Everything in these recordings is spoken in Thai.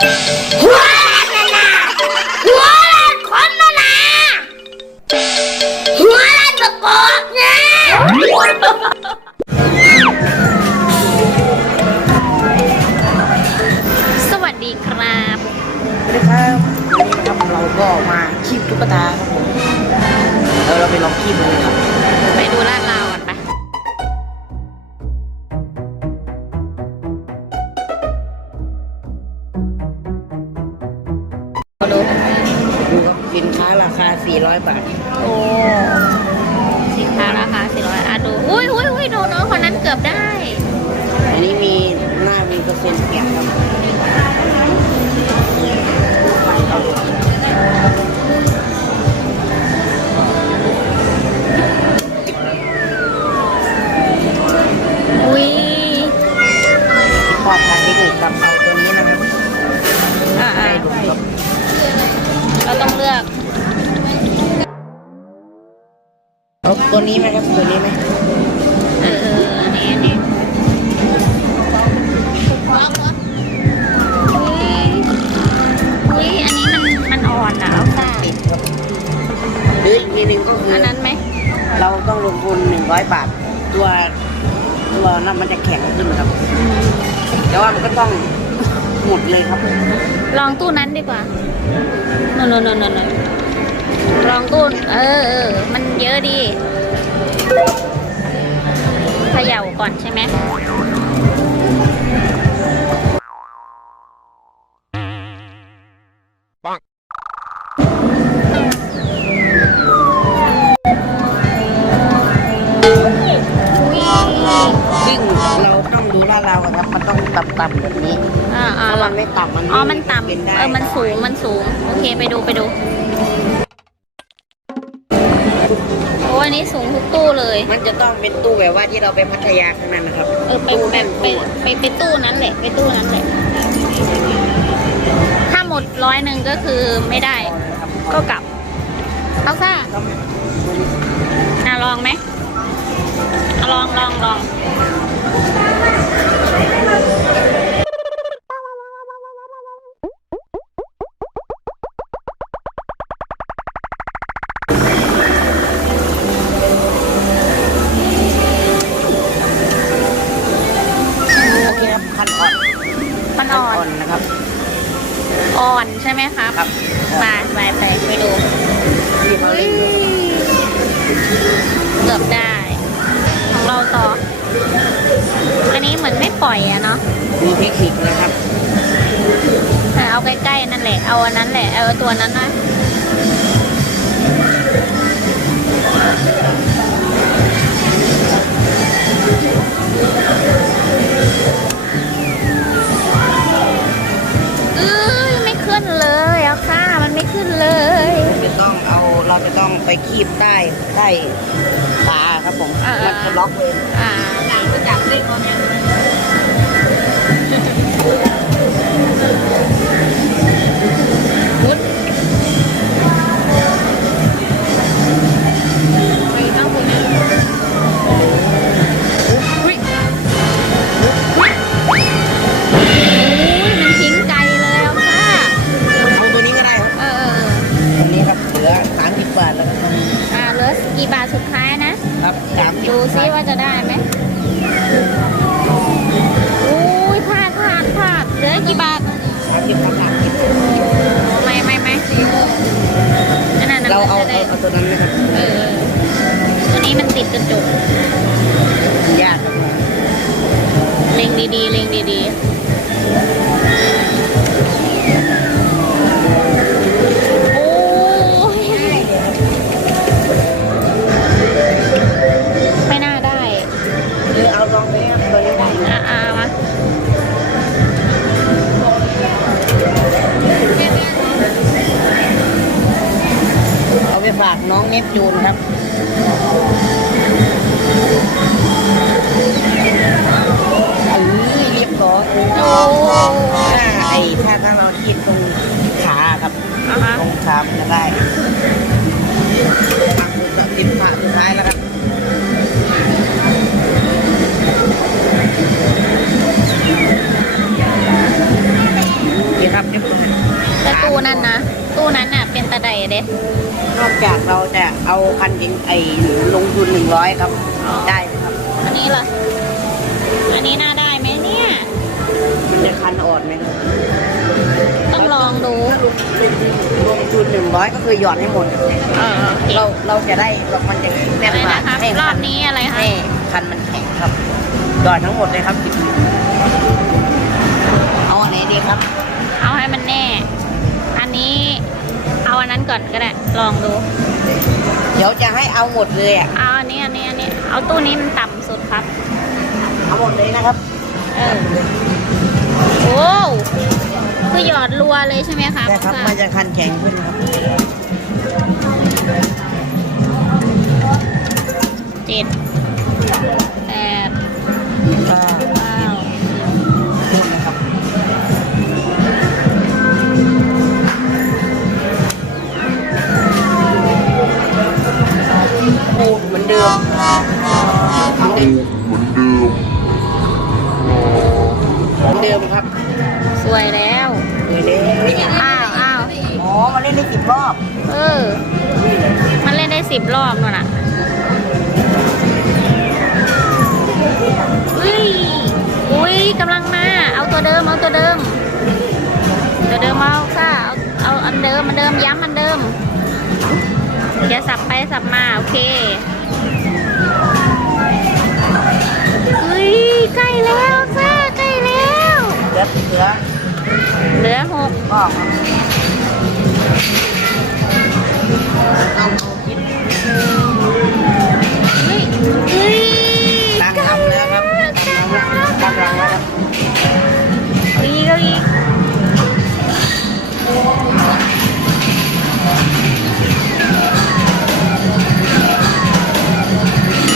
หัวแรกนะหัวแรกคนนะนะหัวแรกตะกอกนะสวัสดีครับ สวัสดีครับวันนี้นะครับเราก็มาคีบตุ๊กตาครับผมแล้วเราไปลองคีบเลยครับ ไปดูลาด กับเอาตัวนี้นะครับอ่าอ่าได้ดูครับเราต้องเลือกเอาตัวนี้ไหมครับตัวนี้ไหมเออเอออันนี้อันนี้อุ้ยอุ้ยอันนี้มันมันอ่อนอะเอาซ่าติดครับหรืออีกนิดนึงก็คืออันนั้นไหมเราต้องลงทุน100บาท ตัวตัวนั้นมันจะแข็งขึ้นครับ แต่ว่ามันก็ต้องหมดเลยครับลองตู้นั้นดีกว่าโนโนโนโนโนลองตู้เออเออมันเยอะดีเขย่าก่อนใช่ไหม เราอะครับมันต้องต่ำๆแบบนี้อ่าอ่าถ้ามันไม่ต่ำมันอ๋อมันต่ำเป็นได้เออมันสูงมันสูง โอเคไปดูไปดูโอ้อันนี้สูงทุกตู้เลย มันจะต้องเป็นตู้แบบว่าที่เราไปพัทยาข้างนั้นนะครับเออไปตู้ไปแน่นไปตู้ไปไปตู้นั้นแหละ ไปตู้นั้นแหละ ถ้าหมดร้อยหนึ่งก็คือไม่ได้ ก็กลับเอาซ่าอะลองไหมอะลองลองลอง Yes. นั้นแหละเอาตัวนั้นนะ ตัวนั้นนะครับเออตัวนี้มันติดกระจกมันยากครับเล็งดีๆ เล็งดีๆ No. แต่ตู้นั้นนะตู้นั้นน่ะเป็นตะไดเด้นอกจากเราจะเอาคันดินไอลงทุนหนึ่งร้อยครับอ๋อได้ครับ อันนี้เหรออันนี้น่าได้ไหมเนี่ยมันจะคันอ่อนไหมครับต้องลองดูลงทุนหนึ่งร้อยก็คือหยอดให้หมดเออโอเคเราเราจะได้มันจะแน่อะนไรกว่านะคะให้รอคับนี้อะไรคะให้คันมันแข็งครับหยอดทั้งหมดเลยครับเอาอันไหนดีครับ เอาให้มันแน่อันนี้ เอาอันนั้นก่อนก็ได้ ลองดู เดี๋ยวจะให้เอาหมดเลยอะ เอาอันนี้อันนี้อันนี้ เอาตู้นี้มันต่ำสุดครับ เอาหมดเลยนะครับ เออ โอ้คือหยอดรัวเลยใช่ไหมคะใช่ครับพ่อมันจะคันแข็งขึ้นครับ เจ็ดแปด สวยแล้วเหมือนเดิมอ้าวอ้าวอ๋อมาเล่นได้สิบรอบ เออ มันเล่นได้สิบรอบแล้วน่ะอุ้ยอุ้ยกำลังมา เอาตัวเดิม เอาตัวเดิม ตัวเดิมเอาค่ะ เอาเอาอันเดิมอันเดิมย้ำอันเดิมอย่าสับไปสับมาโอเคอุ้ยใกล้แล้วค่ะใกล้แล้วเหลือ เหลือเหลือหกก็ครับต้องเอาคิดเฮ้ยเฮ้ยตั้งทำแล้วครับตั้งรังแล้วครับเอาอีกเอาอีก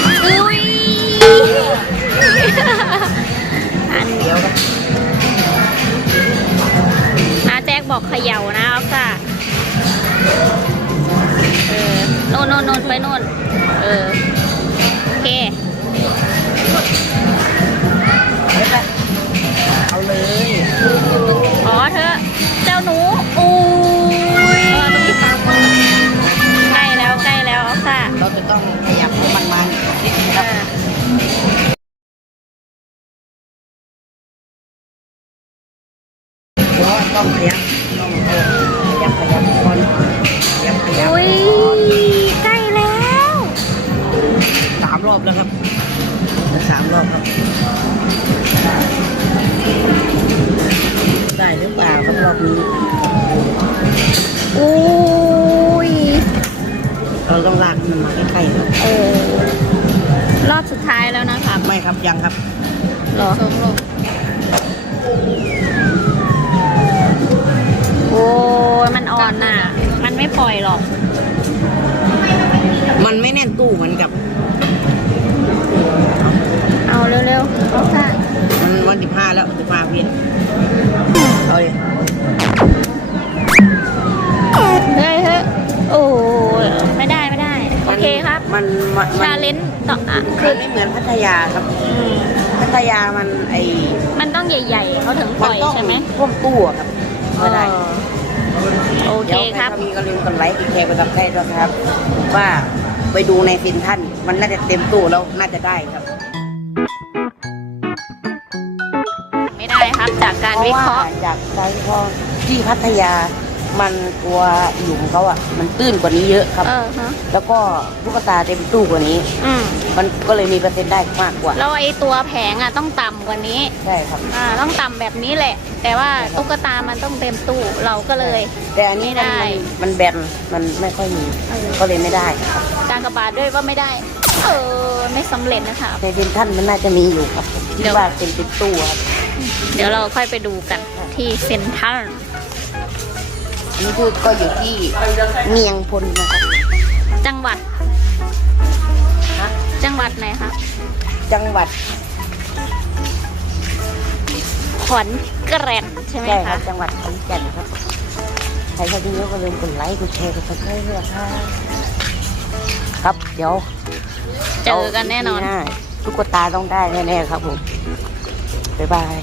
อุ้ย บอกเขย่านะเอาค่ะเออโน่นโน่นโน่นไปโน่นเออโอเค เออรอบสุดท้ายแล้วนะครับไม่ครับยังครับหรอโอ้ยมันอ่อนน่ะ มันไม่ปล่อยหรอก มันไม่แน่นตู้เหมือนกับ เอาเร็วๆเอาค่ะมันวันสิบห้าแล้วสิบห้าเพียน เคครับมันมันชาเลนจ์ต่ออะคืคืออไม่เหมือนพัทยาครับอืมพัทยามันไอมันต้องใหญ่ๆเขาถึงปมัล่อยต้องใช่ไหมท่วมตู้อะครับไม่ได้ เออโอเคเดี๋ยวใครครับทำมีก็ลืมกดไลค์กดแชร์กดซับสไครต์ด้วยครับ ว่าไปดูในฟินท่าน มันน่าจะเต็มตู้แล้วน่าจะได้ครับไม่ได้ครับจากการวิเคราะห์พจากการวิเคราะห์ที่พัทยา มันตัวหลุมเขาอะ มันตื้นกว่านี้เยอะครับ เออฮะแล้วก็ลูกตาเต็มตู้กว่านี้ อืมมันก็เลยมีเปอร์เซ็นต์ได้มากกว่าแล้วไอ้ตัวแผงอะต้องต่ำกว่านี้ ใช่ครับ อ่าต้องต่ำแบบนี้แหละ แต่ว่าตุ๊กตามันต้องเต็มตู้เราก็เลย แต่อันนี้ไม่มันได้ มันมันแบนมันไม่ค่อยมีเออก็เลยไม่ได้ครับการกระบาดด้วยว่าไม่ได้ เออไม่สำเร็จนะคะ ในฟินท่านมันน่าจะมีอยู่ครับเดี๋ที่ยว ว่าเป็นเป็นตู้ครับ เดี๋ยวเราค่อยไปดูกันที่เซ็นทรัล อันนี้คือก็อยู่ที่เมียงพลนะครับจังหวัดฮะจังหวัดไหนคะ จังหวัดขอนแก่นใช่ไหมใช่ครัคะบจังหวัดขอนแก่นครับใครชอบคลิปนี้ก็ลืมกดไลค์กดแชร์กดซับสไครต์ด้วยครับครับเดี๋ยวเจอกันแน่นอนาตุ๊กตาต้องได้แน่ๆครับผมบ๊ายบาย